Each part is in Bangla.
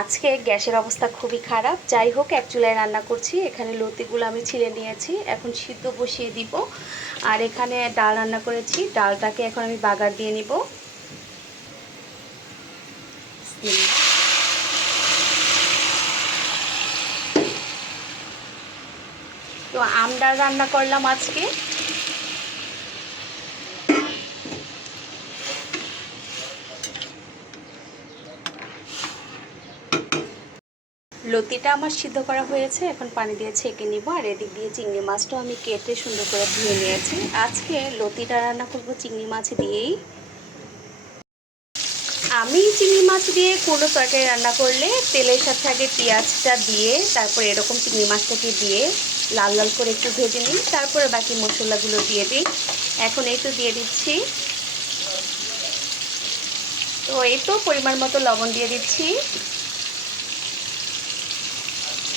আজকে গ্যাসের অবস্থা খুবই খারাপ। যাই হোক, এক চুলায় রান্না করছি। এখানে লতিগুলো আমি ছিলে নিয়েছি, এখন সিদ্ধ বসিয়ে দিব। আর এখানে ডাল রান্না করেছি, ডালটাকে এখন আমি বাগার দিয়ে নিব। তো আম ডাল রান্না করলাম আজকে। লতিটা আমার সিদ্ধ করা হয়েছে, এখন পানি দিয়ে ছেঁকে নিব। আর এদিক দিয়ে চিংড়ি মাছটাও আমি কেটে সুন্দর করে ধুয়ে নিয়েছি। আজকে লতিটা রান্না করব চিংড়ি মাছ দিয়েই। আমি চিংড়ি মাছ দিয়ে কোনো তরকারি রান্না করলে তেলের সাথে আগে পেঁয়াজটা দিয়ে তারপর এরকম চিংড়ি মাছটাকে দিয়ে লাল লাল করে একটু ভেজে নিই, তারপরে বাকি মশলাগুলো দিয়ে দিই। এখন এই তো দিয়ে দিচ্ছি। তো এই তো পরিমাণ মতো লবণ দিয়ে দিচ্ছি,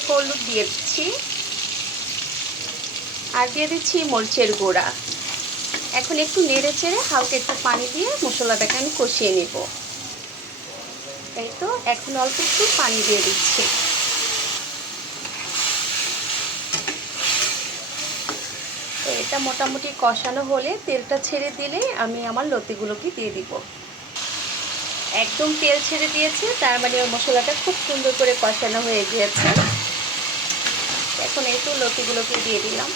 হলুদ দিয়ে দিচ্ছি, আর দিয়ে দিচ্ছি মরিচের গুঁড়া। এখন একটু নেড়ে চেড়ে হালকা একটু পানি দিয়ে মশলাটাকে আমি কষিয়ে নেব। এই তো এখন অল্প একটু পানি দিয়ে দিচ্ছি। তো এটা মোটামুটি কষানো হলে তেলটা ছেড়ে দিলে আমি আমার লতিগুলোকে দিয়ে দিব। একদম তেল ছেড়ে দিয়েছে, তার মানে ওই মশলাটা খুব সুন্দর করে কষানো হয়ে গিয়েছে। এখন এই তো লতিগুলোকে দিয়ে দিলাম।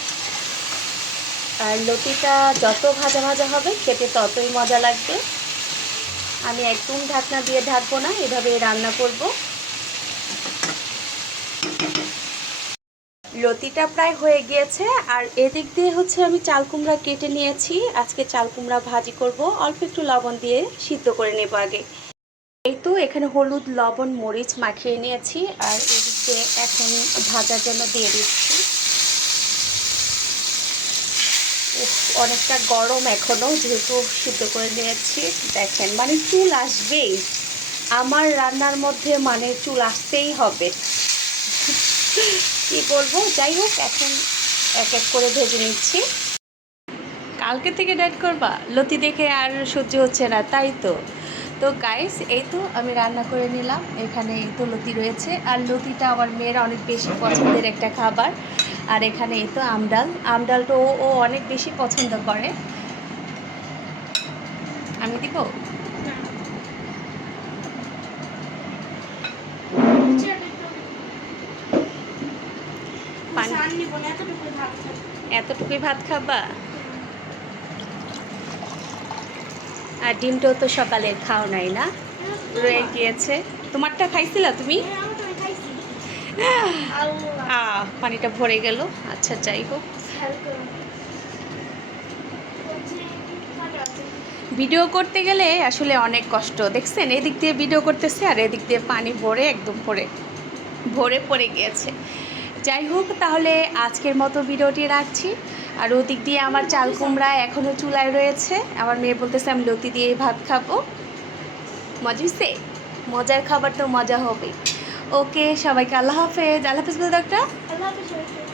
আর লতিটা যত ভাজা ভাজা হবে খেতে ততই মজা লাগবে। আমি একদম ঢাকনা দিয়ে ঢাকবো না, এভাবে রান্না করব। লতিটা প্রায় হয়ে গিয়েছে। আর এদিক দিয়ে হচ্ছে আমি চাল কুমড়া কেটে নিয়েছি। আজকে চাল কুমড়া ভাজি করব, অল্প একটু লবণ দিয়ে সিদ্ধ করে নেব আগে। এই তো এখানে হলুদ লবণ মরিচ মাখিয়ে নিয়েছি। আর এদিক দিয়ে এখন ভাজার জন্য দিয়ে দিচ্ছি। অনেকটা গরম এখনও, যেহেতু সিদ্ধ করে নিয়েছি। দেখেন মানে চুল আসবেই আমার রান্নার মধ্যে, মানে চুল আসতেই হবে, কি বলবো। যাই হোক, এখন এক এক করে ভেজে নিচ্ছি। কালকে থেকে ডায়েট করবা? লতি দেখে আর সহ্য হচ্ছে না, তাই তো। তো গাইস, এই তো আমি রান্না করে নিলাম। এখানে এই তো লতি রয়েছে। আর লতিটা আমার মেয়ের অনেক বেশি পছন্দের একটা খাবার। আর এখানে এই তো আমডাল। আমডালটা ও অনেক বেশি পছন্দ করে। আমি দিব? এতটুকুই ভাত খাবা? আর ডিমটাও তো সকালের খাও নাই না, রয়ে গিয়েছে। তোমারটা খাইছিলা তুমি? পানিটা ভরে গেল। আচ্ছা, যাই হোক। ভিডিও করতে গেলে আসলে অনেক কষ্ট। দেখছেন, এদিক দিয়ে ভিডিও করতেছে আর এদিক দিয়ে পানি ভরে একদম ভরে পড়ে গিয়েছে। যাই হোক, তাহলে আজকের মতো ভিডিওটি রাখছি। আর ওদিক দিয়ে আমার চাল কুমড়া এখনও চুলায় রয়েছে। আমার মেয়ে বলতেছে আমি লতি দিয়ে ভাত খাবো। মজা হচ্ছে? মজার খাবার তো মজা হবে। ওকে, সবাইকে আল্লাহ হাফেজ। আল্লাহ হাফেজ বলে ডাক্তার। আল্লাহ হাফেজ।